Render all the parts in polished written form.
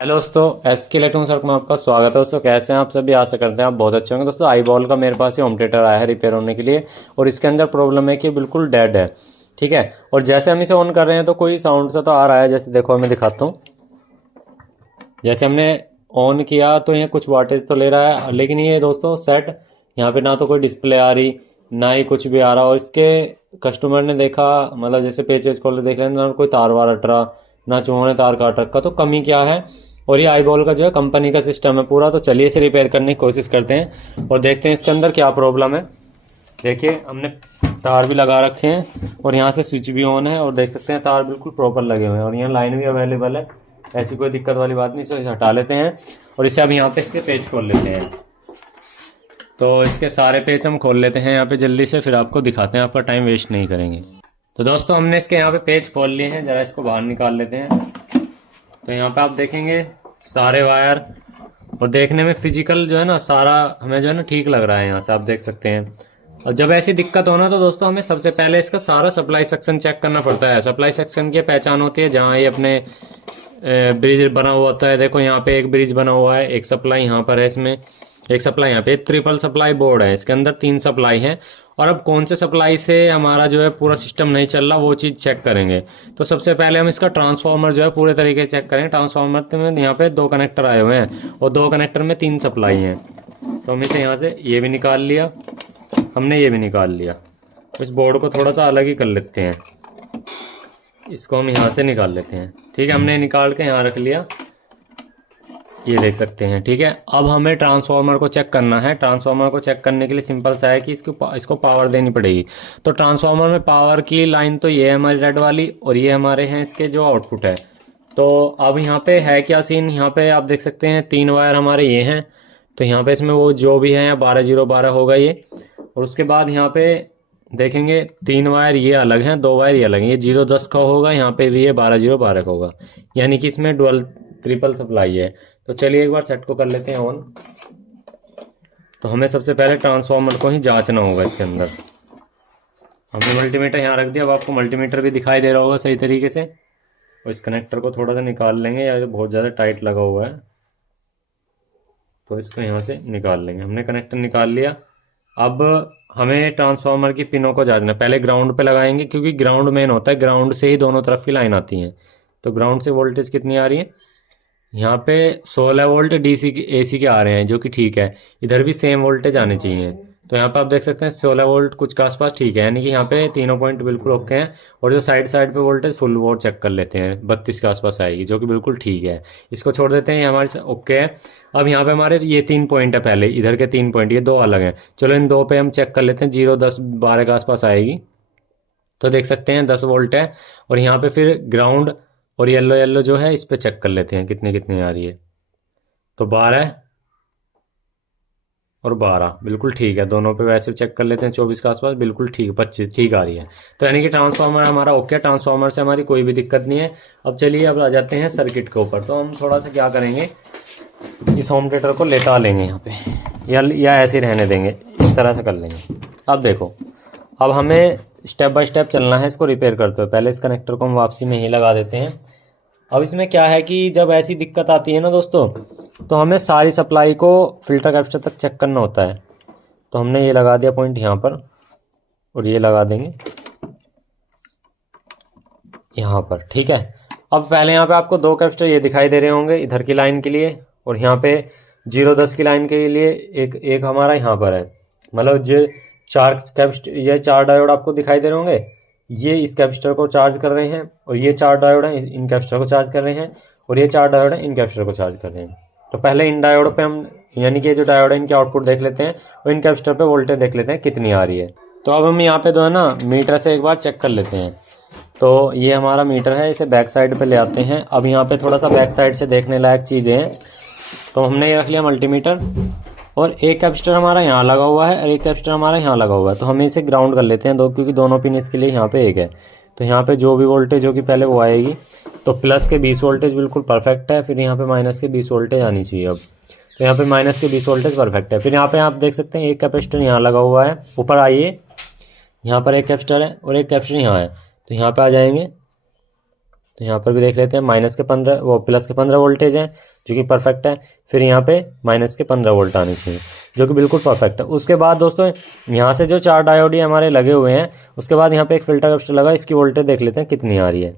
Hello दोस्तों, S के electronics work में आपका स्वागत है। दोस्तों कैसे हैं आप सभी? आशा करते हैं आप बहुत अच्छे होंगे। दोस्तों आई बॉल का मेरे पास ये होम थिएटर आया है रिपेयर होने के लिए, और इसके अंदर प्रॉब्लम है कि बिल्कुल डेड है। ठीक है, और जैसे हम इसे ऑन कर रहे हैं तो कोई साउंड सा तो आ रहा है। जैसे देखो मैं दिखाता हूँ, जैसे हमने ऑन किया तो ये कुछ वाटेज तो ले रहा है, लेकिन ये दोस्तों सेट यहाँ पे ना तो कोई डिस्प्ले आ रही, ना ही कुछ भी आ रहा। और इसके कस्टमर ने देखा, मतलब जैसे पेचेज खोल देख रहे हैं, ना कोई तार वार हट रहा, ना चूहों ने तार काट रखा। तो कमी क्या है? और ये आई बॉल का जो है कंपनी का सिस्टम है पूरा। तो चलिए इसे रिपेयर करने की कोशिश करते हैं और देखते हैं इसके अंदर क्या प्रॉब्लम है। देखिए हमने तार भी लगा रखे हैं और यहाँ से स्विच भी ऑन है, और देख सकते हैं तार बिल्कुल प्रॉपर लगे हुए हैं, और यहाँ लाइन भी अवेलेबल है। ऐसी कोई दिक्कत वाली बात नहीं। इसे हटा लेते हैं और इसे अब यहाँ पे इसके पेच खोल लेते हैं। तो इसके सारे पेच हम खोल लेते हैं यहाँ पे जल्दी से, फिर आपको दिखाते हैं, आपका टाइम वेस्ट नहीं करेंगे। तो दोस्तों हमने इसके यहाँ पे पेच खोल लिए हैं, जरा इसको बाहर निकाल लेते हैं। तो यहाँ पे आप देखेंगे सारे वायर, और देखने में फिजिकल जो है ना सारा हमें जो है ना ठीक लग रहा है। यहाँ से आप देख सकते हैं। और जब ऐसी दिक्कत हो ना तो दोस्तों हमें सबसे पहले इसका सारा सप्लाई सेक्शन चेक करना पड़ता है। सप्लाई सेक्शन की पहचान होती है जहाँ ये अपने ब्रिज बना हुआ होता है। देखो यहाँ पे एक ब्रिज बना हुआ है, एक सप्लाई यहाँ पर है, इसमें एक सप्लाई यहाँ पे, ट्रिपल सप्लाई बोर्ड है, इसके अंदर 3 सप्लाई है। और अब कौन से सप्लाई से हमारा जो है पूरा सिस्टम नहीं चल रहा वो चीज़ चेक करेंगे। तो सबसे पहले हम इसका ट्रांसफार्मर जो है पूरे तरीके से चेक करेंगे। ट्रांसफार्मर में यहाँ पे 2 कनेक्टर आए हुए हैं और 2 कनेक्टर में 3 सप्लाई हैं। तो हम इसे यहाँ से ये भी निकाल लिया, हमने ये भी निकाल लिया। तो इस बोर्ड को थोड़ा सा अलग ही कर लेते हैं, इसको हम यहाँ से निकाल लेते हैं। ठीक है, हमने निकाल के यहाँ रख लिया, ये देख सकते हैं। ठीक है, अब हमें ट्रांसफार्मर को चेक करना है। ट्रांसफार्मर को चेक करने के लिए सिंपल सा है कि इसको पावर देनी पड़ेगी। तो ट्रांसफार्मर में पावर की लाइन तो ये है हमारी रेड वाली, और ये हमारे हैं इसके जो आउटपुट है। तो अब यहाँ पे है क्या सीन, यहाँ पे आप देख सकते हैं 3 वायर हमारे ये हैं। तो यहाँ पे इसमें वो जो भी है 12-0-12 होगा ये। और उसके बाद यहाँ पे देखेंगे 3 वायर ये अलग हैं, 2 वायर ये अलग हैं। ये 0-10 का होगा, यहाँ पे भी ये 12-0-12 का होगा, यानी कि इसमें डुअल ट्रिपल सप्लाई है। तो चलिए एक बार सेट को कर लेते हैं ऑन। तो हमें सबसे पहले ट्रांसफार्मर को ही जांचना होगा इसके अंदर। हमने मल्टीमीटर यहाँ रख दिया, अब आपको मल्टीमीटर भी दिखाई दे रहा होगा सही तरीके से। और इस कनेक्टर को थोड़ा सा निकाल लेंगे, या बहुत ज़्यादा टाइट लगा हुआ है तो इसको यहाँ से निकाल लेंगे। हमने कनेक्टर निकाल लिया। अब हमें ट्रांसफार्मर की पिनों को जांचना, पहले ग्राउंड पे लगाएंगे क्योंकि ग्राउंड मेन होता है, ग्राउंड से ही दोनों तरफ की लाइन आती है। तो ग्राउंड से वोल्टेज कितनी आ रही है? यहाँ पे 16 वोल्ट डीसी की एसी के आ रहे हैं, जो कि ठीक है। इधर भी सेम वोल्टेज आने चाहिए। तो यहाँ पे आप देख सकते हैं 16 वोल्ट कुछ के आसपास ठीक है, यानी कि यहाँ पे तीनों पॉइंट बिल्कुल ओके हैं। और जो साइड साइड पे वोल्टेज फुल वोल्ट चेक कर लेते हैं, 32 के आसपास आएगी, जो कि बिल्कुल ठीक है। इसको छोड़ देते हैं, ये हमारे ओके है। अब यहाँ पे हमारे ये 3 पॉइंट है, पहले इधर के 3 पॉइंट, ये 2 अलग हैं। चलो इन 2 पे हम चेक कर लेते हैं, 0-10-12 के आसपास आएगी। तो देख सकते हैं 10 वोल्ट है। और यहाँ पे फिर ग्राउंड और येलो येलो जो है इस पे चेक कर लेते हैं कितने कितने आ रही है। तो 12 और 12 बिल्कुल ठीक है, दोनों पे वैसे चेक कर लेते हैं 24 के आसपास, बिल्कुल ठीक, 25 ठीक आ रही है। तो यानी कि ट्रांसफार्मर हमारा ओके, ट्रांसफार्मर से हमारी कोई भी दिक्कत नहीं है। अब चलिए अब आ जाते हैं सर्किट के ऊपर। तो हम थोड़ा सा क्या करेंगे, इस होम थिएटर को लेटा लेंगे यहाँ पे, या ऐसे ही रहने देंगे, इस तरह से कर लेंगे। अब देखो, अब हमें स्टेप बाय स्टेप चलना है इसको रिपेयर करते हुए। पहले इस कनेक्टर को हम वापसी में ही लगा देते हैं। अब इसमें क्या है कि जब ऐसी दिक्कत आती है ना दोस्तों, तो हमें सारी सप्लाई को फिल्टर कैपेसिटर तक चेक करना होता है। तो हमने ये लगा दिया पॉइंट यहाँ पर, और ये लगा देंगे यहाँ पर। ठीक है, अब पहले यहाँ पे आपको 2 कैपेसिटर ये दिखाई दे रहे होंगे इधर की लाइन के लिए, और यहाँ पे 0-10 की लाइन के लिए एक हमारा यहाँ पर है। मतलब ये 4 कैपेसिटर, ये 4 डायोड आपको दिखाई दे रहे होंगे। ये इस कैपेसिटर को चार्ज कर रहे हैं, और ये 4 डायोड हैं इन कैपेसिटर को चार्ज कर रहे हैं, और ये 4 डायोड हैं इन कैपेसिटर को चार्ज कर रहे हैं। तो पहले इन डायोड पे हम, यानी कि जो डायोड है इनके आउटपुट देख लेते हैं, और इन कैपेसिटर पे वोल्टेज देख लेते हैं कितनी आ रही है। तो अब हम यहाँ पे जो है ना मीटर से एक बार चेक कर लेते हैं। तो ये हमारा मीटर है, इसे बैक साइड पे ले आते हैं। अब यहाँ पे थोड़ा सा बैक साइड से देखने लायक चीज़ें हैं। तो हमने ये रख लिया मल्टीमीटर, और एक कैपेसिटर हमारा यहाँ लगा हुआ है और एक कैपेसिटर हमारा यहाँ लगा हुआ है। तो हम इसे ग्राउंड कर लेते हैं क्योंकि दोनों पिन इसके लिए यहाँ पे एक है। तो यहाँ पे जो भी वोल्टेज होगी पहले वो आएगी। तो प्लस के 20 वोल्टेज बिल्कुल परफेक्ट है, फिर यहाँ पे माइनस के 20 वोल्टेज आनी चाहिए। अब तो यहाँ पे माइनस के 20 वोल्टेज परफेक्ट है। फिर यहाँ पे आप देख सकते हैं एक कैपेसिटर यहाँ लगा हुआ है, ऊपर आइए, यहाँ पर एक कैपेसिटर है और एक कैपेसिटर यहाँ है। तो यहाँ पे आ जाएंगे, तो यहाँ पर भी देख लेते हैं माइनस के 15 वो प्लस के 15 वोल्टेज हैं जो कि परफेक्ट है। फिर यहाँ पे माइनस के 15 वोल्ट आने चाहिए जो कि बिल्कुल परफेक्ट है। उसके बाद दोस्तों यहाँ से जो 4 डायोड हमारे लगे हुए हैं, उसके बाद यहाँ पे एक फिल्टर कैपेसिटर लगा, इसकी वोल्टेज देख लेते हैं कितनी आ रही है।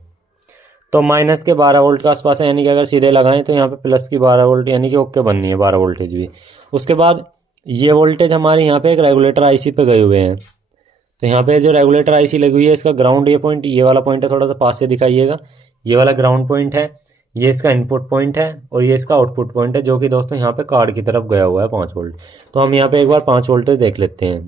तो माइनस के 12 वोल्ट के आसपास है, यानी कि अगर सीधे लगाएं तो यहाँ पे प्लस की 12 वोल्ट यानी कि ओके बननी है 12 वोल्टेज भी। उसके बाद ये वोल्टेज हमारे यहाँ पे एक रेगुलेटर आईसी पे गए हुए हैं। तो यहाँ पे जो रेगुलेटर आईसी लगी हुई है, इसका ग्राउंड ये पॉइंट, ये वाला पॉइंट है, थोड़ा सा पास से दिखाइएगा, ये वाला ग्राउंड पॉइंट है, ये इसका इनपुट पॉइंट है और ये इसका आउटपुट पॉइंट है जो कि दोस्तों यहाँ पे कार्ड की तरफ गया हुआ है 5 वोल्ट। तो हम यहाँ पे एक बार 5 वोल्टेज देख लेते हैं।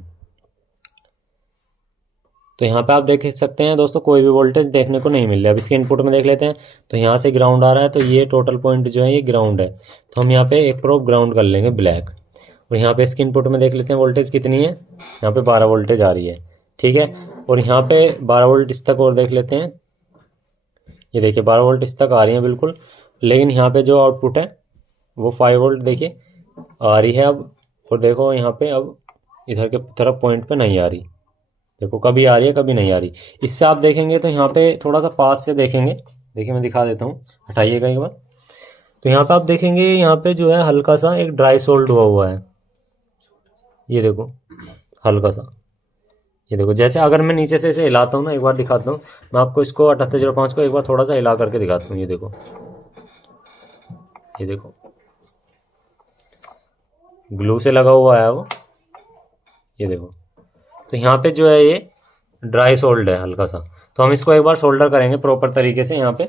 तो यहाँ पे आप देख सकते हैं दोस्तों कोई भी वोल्टेज देखने को नहीं मिल रहा है। अब इसके इनपुट में देख लेते हैं, तो यहाँ से ग्राउंड आ रहा है, तो ये टोटल पॉइंट जो है ये ग्राउंड है। तो हम यहाँ पे एक प्रोब ग्राउंड कर लेंगे ब्लैक, और यहाँ पे इसके इनपुट में देख लेते हैं वोल्टेज कितनी है, यहाँ पे 12 वोल्टेज आ रही है, ठीक है। और यहाँ पे 12 वोल्ट इस तक और देख लेते हैं, ये देखिए 12 वोल्ट इस तक आ रही है बिल्कुल। लेकिन यहाँ पे जो आउटपुट है वो 5 वोल्ट देखिए आ रही है अब, और देखो यहाँ पे अब इधर के तरफ पॉइंट पे नहीं आ रही, देखो कभी आ रही है कभी नहीं आ रही। इससे आप देखेंगे तो यहाँ पे थोड़ा सा पास से देखेंगे, देखिए मैं दिखा देता हूँ, हटाइएगा एक बार। तो यहाँ पे आप देखेंगे यहाँ पे जो है हल्का सा एक ड्राई सोल्ड हुआ है, ये देखो हल्का सा, ये देखो जैसे अगर मैं नीचे से इसे हिलाता हूँ ना, एक बार दिखाता हूँ मैं आपको इसको 7805 को एक बार थोड़ा सा हिला करके दिखाता हूँ। ये देखो, ये देखो ग्लू से लगा हुआ है वो, ये देखो। तो यहाँ पे जो है ये ड्राई सोल्ड है हल्का सा, तो हम इसको एक बार सोल्डर करेंगे प्रॉपर तरीके से यहाँ पे,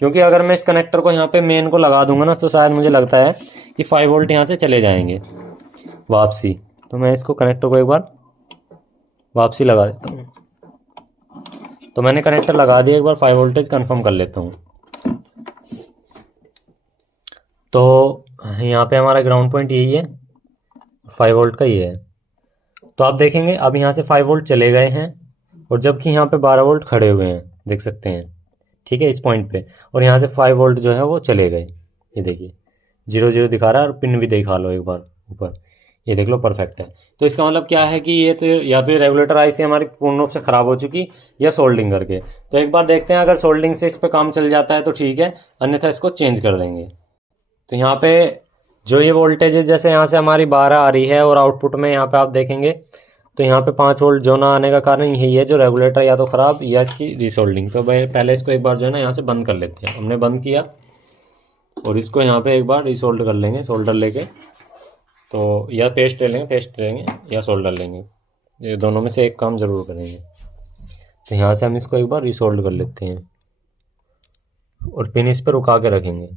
क्योंकि अगर मैं इस कनेक्टर को यहाँ पे मेन को लगा दूंगा ना तो शायद मुझे लगता है कि 5 वोल्ट यहाँ से चले जाएंगे वापसी। तो मैं इसको कनेक्टर को एक बार वापसी लगा देता हूँ। तो मैंने कनेक्टर लगा दिया, एक बार 5 वोल्टेज कंफर्म कर लेता हूँ। तो यहाँ पे हमारा ग्राउंड पॉइंट यही है, 5 वोल्ट का ये है। तो आप देखेंगे अब यहाँ से 5 वोल्ट चले गए हैं, और जबकि यहाँ पे 12 वोल्ट खड़े हुए हैं, देख सकते हैं, ठीक है, इस पॉइंट पे। और यहाँ से 5 वोल्ट जो है वो चले गए, ये देखिए 0 0 दिखा रहा है, और पिन भी दिखा लो एक बार ऊपर, ये देख लो परफेक्ट है। तो इसका मतलब क्या है कि ये तो या तो ये रेगुलेटर आईसी हमारी पूर्ण रूप से ख़राब हो चुकी, या सोल्डिंग करके। तो एक बार देखते हैं, अगर सोल्डिंग से इस पर काम चल जाता है तो ठीक है, अन्यथा इसको चेंज कर देंगे। तो यहाँ पे जो ये वोल्टेज है, जैसे यहाँ से हमारी 12 आ रही है, और आउटपुट में यहाँ पे आप देखेंगे तो यहाँ पे 5 वोल्ट जो ना आने का कारण यही है, जो रेगुलेटर या तो ख़राब या इसकी रीसोल्डिंग। तो भाई पहले इसको एक बार जो है ना यहाँ से बंद कर लेते हैं। हमने बंद किया, और इसको यहाँ पे एक बार रीसोल्ड कर लेंगे सोल्डर लेके। तो या पेस्ट लेंगे या सोल्डर लेंगे, ये दोनों में से एक काम ज़रूर करेंगे। तो यहाँ से हम इसको एक बार रीसोल्ड कर लेते हैं, और पिन इस पर रुका के रखेंगे।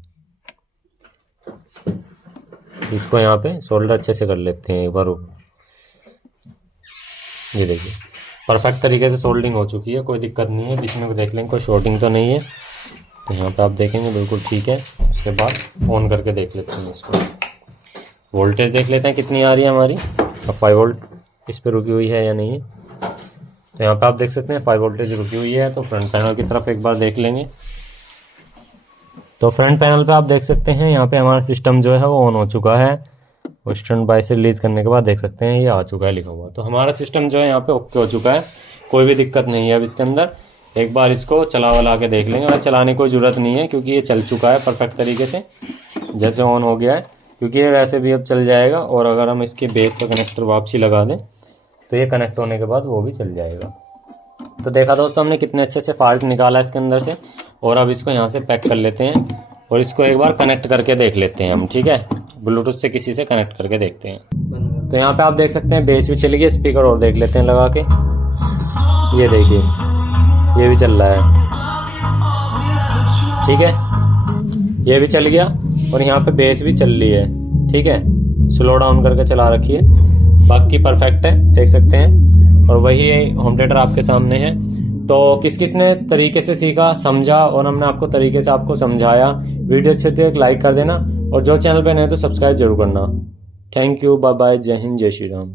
इसको यहाँ पे सोल्डर अच्छे से कर लेते हैं एक बार। ये देखिए परफेक्ट तरीके से सोल्डिंग हो चुकी है, कोई दिक्कत नहीं है। बीच में देख लेंगे कोई शॉर्टिंग तो नहीं है। तो यहाँ पे आप देखेंगे बिल्कुल ठीक है। उसके बाद ऑन करके देख लेते हैं इसको, वोल्टेज देख लेते हैं कितनी आ रही है हमारी। अब 5 वोल्ट इस पर रुकी हुई है या नहीं है। तो यहाँ पे आप देख सकते हैं 5 वोल्टेज रुकी हुई है। तो फ्रंट पैनल की तरफ एक बार देख लेंगे। तो फ्रंट पैनल पे आप देख सकते हैं यहाँ पे हमारा सिस्टम जो है वो ऑन हो चुका है। वेस्टर्न बाय से रिलीज़ करने के बाद देख सकते हैं ये आ चुका है लिखा हुआ। तो हमारा सिस्टम जो है यहाँ पे ओके हो चुका है, कोई भी दिक्कत नहीं है अब इसके अंदर। एक बार इसको चला वला के देख लेंगे। और चलाने की कोई ज़रूरत नहीं है क्योंकि ये चल चुका है परफेक्ट तरीके से, जैसे ऑन हो गया है। क्योंकि ये वैसे भी अब चल जाएगा, और अगर हम इसके बेस का कनेक्टर वापसी लगा दें तो ये कनेक्ट होने के बाद वो भी चल जाएगा। तो देखा दोस्तों हमने कितने अच्छे से फॉल्ट निकाला इसके अंदर से। और अब इसको यहाँ से पैक कर लेते हैं और इसको एक बार कनेक्ट करके देख लेते हैं हम, ठीक है। ब्लूटूथ से किसी से कनेक्ट करके देखते हैं। तो यहाँ पे आप देख सकते हैं बेस भी चली गई, स्पीकर और देख लेते हैं लगा के। ये देखिए ये भी चल रहा है, ठीक है, ये भी चल गया। और यहाँ पे बेस भी चल रही है, ठीक है। स्लो डाउन करके चला रखी है, बाकी परफेक्ट है, देख सकते हैं। और वही होम थिएटर आपके सामने है। तो किस किस ने तरीके से सीखा समझा और हमने आपको तरीके से आपको समझाया। वीडियो अच्छे तो एक लाइक कर देना, और जो चैनल पे नए तो सब्सक्राइब जरूर करना। थैंक यू, बाय बाय, जय हिंद, जय श्री राम।